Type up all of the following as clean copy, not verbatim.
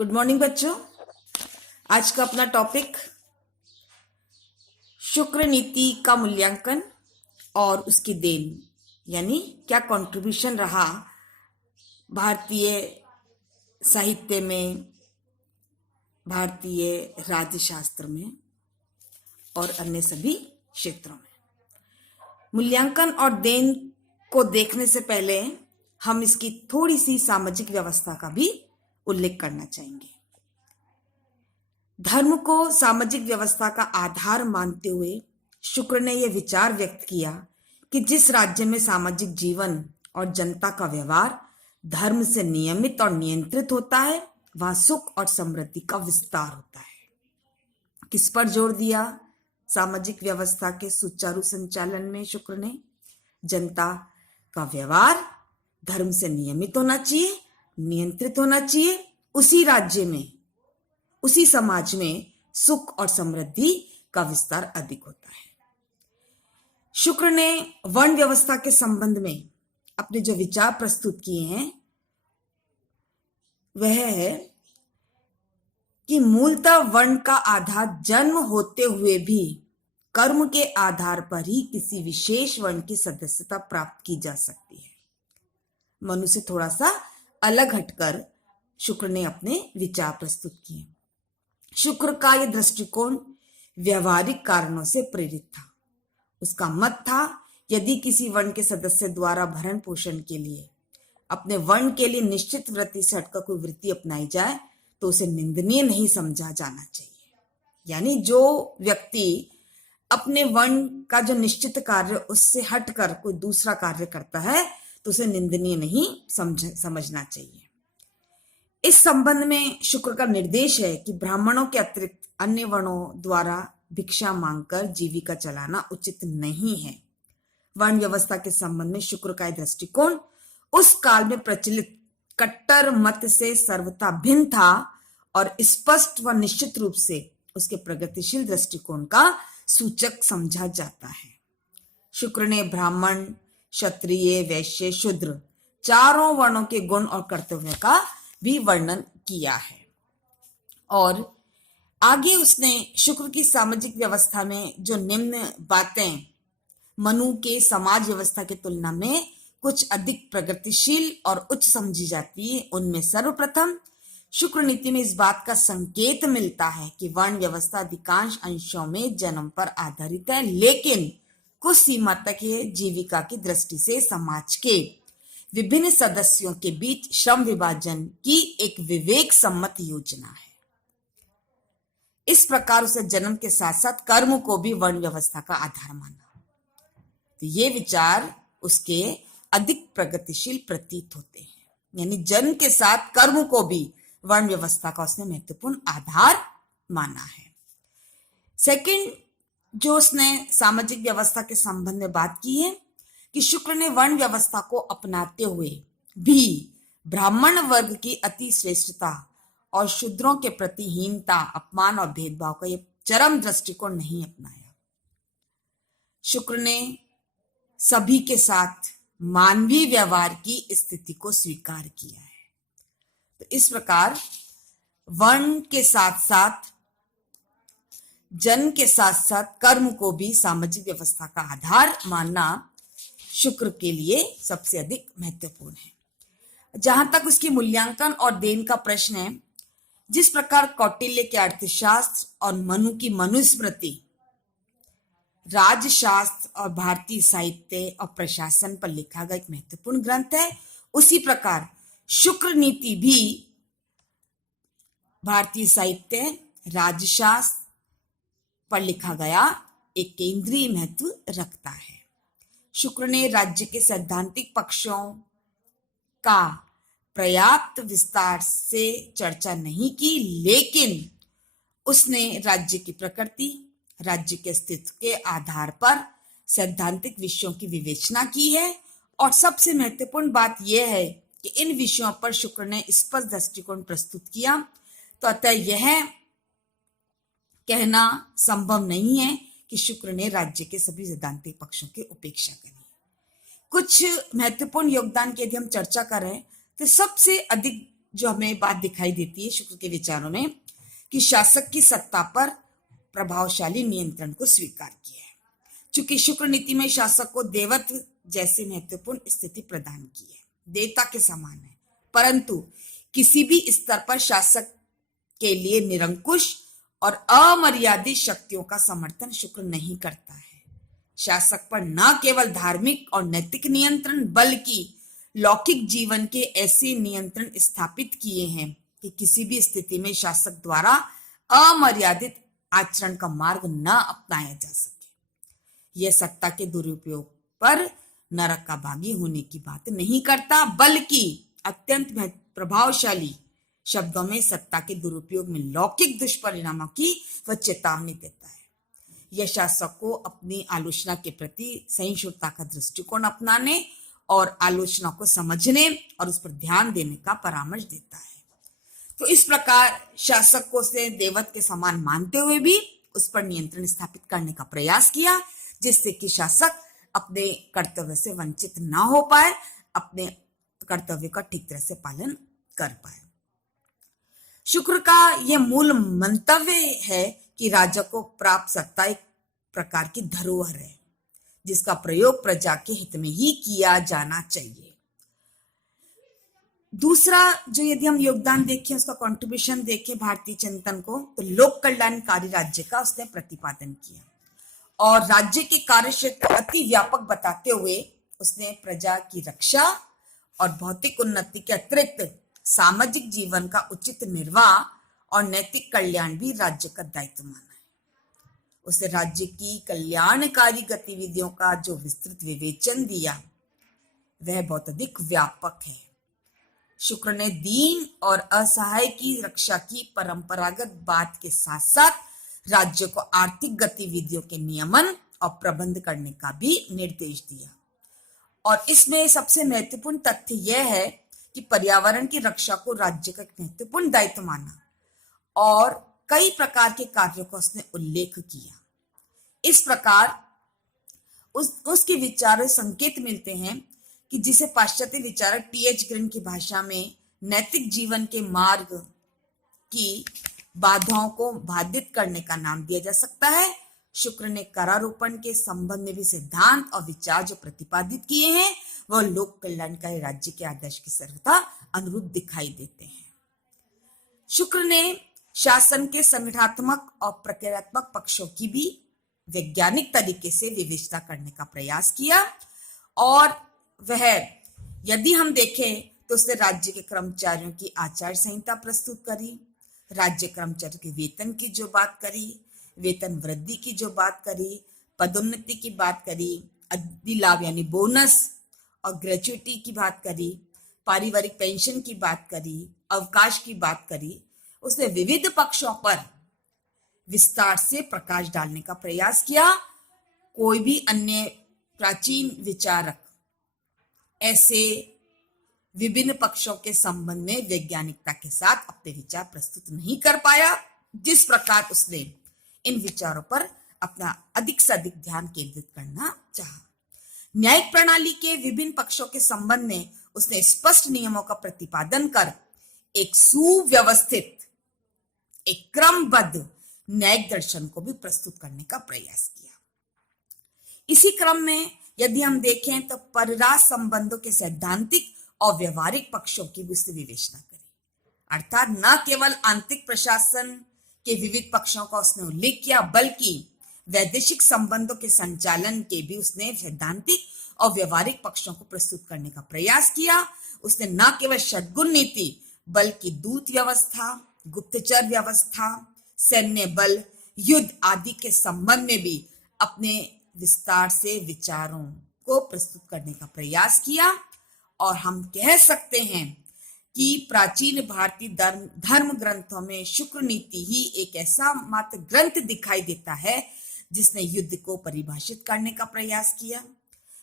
Good morning बच्चों। आज का अपना टॉपिक शुक्र नीति का मूल्यांकन और उसकी देन, यानी क्या कंट्रीब्यूशन रहा भारतीय साहित्य में, भारतीय राज्यशास्त्र में और अन्य सभी क्षेत्रों में। मूल्यांकन और देन को देखने से पहले हम इसकी थोड़ी सी सामाजिक व्यवस्था का भी उल्लेख करना चाहेंगे। धर्म को सामाजिक व्यवस्था का आधार मानते हुए शुक्र ने यह विचार व्यक्त किया कि जिस राज्य में सामाजिक जीवन और जनता का व्यवहार धर्म से नियमित और नियंत्रित होता है, वहां सुख और समृद्धि का विस्तार होता है। किस पर जोर दिया सामाजिक व्यवस्था के सुचारू संचालन में शुक्र ने? जनता का व्यवहार धर्म से नियमित होना चाहिए, नियंत्रित होना चाहिए। उसी राज्य में, उसी समाज में सुख और समृद्धि का विस्तार अधिक होता है। शुक्र ने वर्ण व्यवस्था के संबंध में अपने जो विचार प्रस्तुत किए हैं वह है कि मूलतः वर्ण का आधार जन्म होते हुए भी कर्म के आधार पर ही किसी विशेष वर्ण की सदस्यता प्राप्त की जा सकती है। मनुष्य थोड़ा सा अलग हटकर शुक्र ने अपने विचार प्रस्तुत किए। शुक्र का यह दृष्टिकोण व्यवहारिक कारणों से प्रेरित था। उसका मत था, यदि किसी वर्ण के सदस्य द्वारा भरण पोषण के लिए अपने वर्ण के लिए निश्चित वृत्ति से हटकर कोई वृत्ति अपनाई जाए तो उसे निंदनीय नहीं समझा जाना चाहिए। यानी जो व्यक्ति अपने वर्ण का जो निश्चित कार्य उससे हटकर कोई दूसरा कार्य करता है तो उसे निंदनीय नहीं समझना चाहिए। इस संबंध में शुक्र का निर्देश है कि ब्राह्मणों के अतिरिक्त अन्य वर्णों द्वारा भिक्षा मांगकर जीविका चलाना उचित नहीं है। वर्ण व्यवस्था के संबंध में शुक्र का दृष्टिकोण उस काल में प्रचलित कट्टर मत से सर्वथा भिन्न था और स्पष्ट व निश्चित रूप से उसके प्रगतिशील दृष्टिकोण का सूचक समझा जाता है। शुक्र ने ब्राह्मण, क्षत्रिय, वैश्य, शूद्र चारों वर्णों के गुण और कर्तव्यों का भी वर्णन किया है। और आगे उसने शुक्र की सामाजिक व्यवस्था में जो निम्न बातें मनु के समाज व्यवस्था की तुलना में कुछ अधिक प्रगतिशील और उच्च समझी जाती है, उनमें सर्वप्रथम शुक्र नीति में इस बात का संकेत मिलता है कि वर्ण व्यवस्था अधिकांश अंशों में जन्म पर आधारित है, लेकिन कुछ सीमा तक ये जीविका की दृष्टि से समाज के विभिन्न सदस्यों के बीच श्रम विभाजन की एक विवेक सम्मत योजना है। इस प्रकार उसे जन्म के साथ साथ कर्म को भी वर्ण व्यवस्था का आधार माना। तो ये विचार उसके अधिक प्रगतिशील प्रतीत होते हैं। यानी जन्म के साथ कर्म को भी वर्ण व्यवस्था का उसने महत्वपूर्ण आधार माना है। सेकंड, जो उसने सामाजिक व्यवस्था के संबंध में बात की है कि शुक्र ने वर्ण व्यवस्था को अपनाते हुए भी ब्राह्मण वर्ग की अति श्रेष्ठता और शूद्रों के प्रति हीनता, अपमान और भेदभाव का यह चरम दृष्टिकोण नहीं अपनाया। शुक्र ने सभी के साथ मानवीय व्यवहार की स्थिति को स्वीकार किया है। तो इस प्रकार वर्ण के साथ साथ जन्म के साथ साथ कर्म को भी सामाजिक व्यवस्था का आधार मानना शुक्र के लिए सबसे अधिक महत्वपूर्ण है। जहां तक उसकी मूल्यांकन और देन का प्रश्न है, जिस प्रकार कौटिल्य के अर्थशास्त्र और मनु की मनुस्मृति राज्यशास्त्र और भारतीय साहित्य और प्रशासन पर लिखा गया एक महत्वपूर्ण ग्रंथ है, उसी प्रकार शुक्र नीति भी भारतीय साहित्य, राज्यशास्त्र पर लिखा गया एक केंद्रीय महत्व रखता है। शुक्र ने राज्य के सैद्धांतिक पक्षों का पर्याप्त विस्तार से चर्चा नहीं की, लेकिन उसने राज्य की प्रकृति, राज्य के अस्तित्व के आधार पर सैद्धांतिक विषयों की विवेचना की है। और सबसे महत्वपूर्ण बात यह है कि इन विषयों पर शुक्र ने स्पष्ट दृष्टिकोण प्रस्तुत किया। तो अतः यह कहना संभव नहीं है कि शुक्र ने राज्य के सभी सैद्धांतिक पक्षों की उपेक्षा करी। कुछ महत्वपूर्ण योगदान की यदि हम चर्चा करें तो सबसे अधिक जो हमें बात दिखाई देती है शुक्र के विचारों में कि शासक की सत्ता पर प्रभावशाली नियंत्रण को स्वीकार किया है। चूंकि शुक्र नीति में शासक को देवत्व जैसी महत्वपूर्ण स्थिति प्रदान की है, देवता के समान है, परंतु किसी भी स्तर पर शासक के लिए निरंकुश और अमर्यादित शक्तियों का समर्थन शुक्र नहीं करता है। शासक पर न केवल धार्मिक और नैतिक नियंत्रण बल्कि लौकिक जीवन के ऐसे नियंत्रण स्थापित किए हैं कि किसी भी स्थिति में शासक द्वारा अमर्यादित आचरण का मार्ग न अपनाया जा सके। यह सत्ता के दुरुपयोग पर नरक का भागी होने की बात नहीं करता, बल्कि अत्यंत प्रभावशाली शब्दों में सत्ता के दुरुपयोग में लौकिक दुष्परिणामों की वह चेतावनी देता है। यह शासक को अपनी आलोचना के प्रति सहिष्णुता का दृष्टिकोण अपनाने और आलोचना को समझने और उस पर ध्यान देने का परामर्श देता है। तो इस प्रकार शासक को उसने देवत्व के समान मानते हुए भी उस पर नियंत्रण स्थापित करने का प्रयास किया, जिससे कि शासक अपने कर्तव्य से वंचित ना हो पाए, अपने कर्तव्य का ठीक तरह से पालन कर पाए। शुक्र का यह मूल मंतव्य है कि राजा को प्राप्त सत्ता एक प्रकार की धरोहर है, जिसका प्रयोग प्रजा के हित में ही किया जाना चाहिए। दूसरा, जो यदि हम योगदान देखें, उसका कंट्रीब्यूशन देखें भारतीय चिंतन को, तो लोक कल्याणकारी राज्य का उसने प्रतिपादन किया और राज्य के कार्य क्षेत्र अति व्यापक बताते हुए उसने प्रजा की रक्षा और भौतिक उन्नति के अतिरिक्त सामाजिक जीवन का उचित निर्वाह और नैतिक कल्याण भी राज्य का दायित्व माना है। उसने राज्य की कल्याणकारी गतिविधियों का जो विस्तृत विवेचन दिया वह बहुत अधिक व्यापक है। शुक्र ने दीन और असहाय की रक्षा की परंपरागत बात के साथ साथ राज्य को आर्थिक गतिविधियों के नियमन और प्रबंध करने का भी निर्देश दिया। और इसमें सबसे महत्वपूर्ण तथ्य यह है कि पर्यावरण की रक्षा को राज्य का एक महत्वपूर्ण दायित्व माना और कई प्रकार के कार्यों का उसने उल्लेख किया। इस प्रकार उसके विचारों संकेत मिलते हैं कि जिसे पाश्चात्य विचारक टी.एच. ग्रीन की भाषा में नैतिक जीवन के मार्ग की बाधाओं को बाधित करने का नाम दिया जा सकता है। शुक्र ने करारोपण के संबंध में भी सिद्धांत और विचार जो प्रतिपादित किए हैं वह लोक कल्याणकारी राज्य के आदर्श की सर्वथा अनुरूप दिखाई देते हैं। शुक्र ने शासन के संगठनात्मक और प्रक्रियात्मक पक्षों की भी वैज्ञानिक तरीके से विवेचना करने का प्रयास किया और वह, यदि हम देखें तो उसने राज्य के कर्मचारियों की आचार संहिता प्रस्तुत करी, राज्य कर्मचारियों के वेतन की जो बात करी, वेतन वृद्धि की जो बात करी, पदोन्नति की बात करी, अधिलाभ यानी बोनस और ग्रेच्युटी की बात करी, पारिवारिक पेंशन की बात करी, अवकाश की बात करी। उसने विविध पक्षों पर विस्तार से प्रकाश डालने का प्रयास किया। कोई भी अन्य प्राचीन विचारक ऐसे विभिन्न पक्षों के संबंध में वैज्ञानिकता के साथ अपने विचार प्रस्तुत नहीं कर पाया, जिस प्रकार उसने इन विचारों पर अपना अधिक से अधिक ध्यान केंद्रित करना चाहा। न्यायिक प्रणाली के विभिन्न पक्षों के संबंध में उसने स्पष्ट नियमों का प्रतिपादन कर एक सुव्यवस्थित, एक क्रमबद्ध न्यायिक दर्शन को भी प्रस्तुत करने का प्रयास किया। इसी क्रम में यदि हम देखें तो परराष्ट्र संबंधों के सैद्धांतिक और व्यवहारिक पक्षों की भी उसने विवेचना करी, अर्थात न केवल आंतरिक प्रशासन के विविध पक्षों का उसने उल्लेख किया बल्कि वैदेशिक संबंधों के संचालन के भी उसने सैद्धांतिक और व्यवहारिक पक्षों को प्रस्तुत करने का प्रयास किया। उसने न केवल षड्गुण नीति बल्कि दूत व्यवस्था, गुप्तचर व्यवस्था, सैन्य बल, युद्ध आदि के संबंध में भी अपने विस्तार से विचारों को प्रस्तुत करने का प्रयास किया। और हम कह सकते हैं कि प्राचीन भारतीय धर्म ग्रंथों में शुक्र नीति ही एक ऐसा मात्र ग्रंथ दिखाई देता है जिसने युद्ध को परिभाषित करने का प्रयास किया,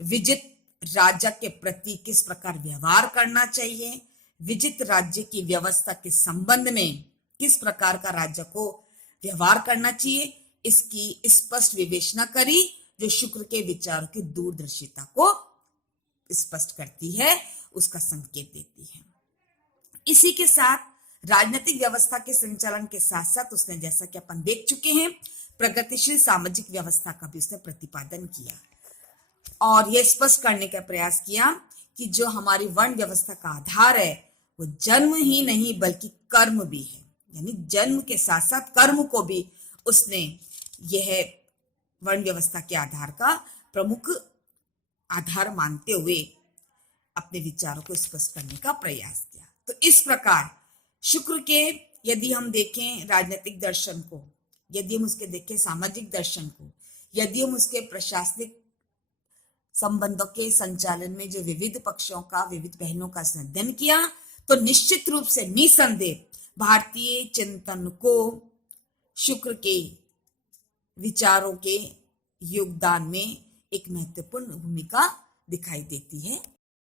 विजित राजा के प्रति किस प्रकार व्यवहार करना चाहिए, विजित राज्य की व्यवस्था के संबंध में किस प्रकार का राज्य को व्यवहार करना चाहिए, इसकी स्पष्ट विवेचना करी, जो शुक्र के विचारों की दूरदर्शिता को स्पष्ट करती है, उसका संकेत देती है। इसी के साथ राजनीतिक व्यवस्था के संचालन के साथ साथ उसने, जैसा कि अपन देख चुके हैं, प्रगतिशील सामाजिक व्यवस्था का भी उसने प्रतिपादन किया और यह स्पष्ट करने का प्रयास किया कि जो हमारी वर्ण व्यवस्था का आधार है वो जन्म ही नहीं बल्कि कर्म भी है। यानी जन्म के साथ साथ कर्म को भी उसने यह वर्ण व्यवस्था के आधार का प्रमुख आधार मानते हुए अपने विचारों को स्पष्ट करने का प्रयास किया। तो इस प्रकार शुक्र के, यदि हम देखें राजनीतिक दर्शन को, यदि हम उसके देखें सामाजिक दर्शन को, यदि हम उसके प्रशासनिक संबंधों के संचालन में जो विविध पक्षों का, विविध पहलुओं का अध्ययन किया, तो निश्चित रूप से निसंदेह भारतीय चिंतन को शुक्र के विचारों के योगदान में एक महत्वपूर्ण भूमिका दिखाई देती है।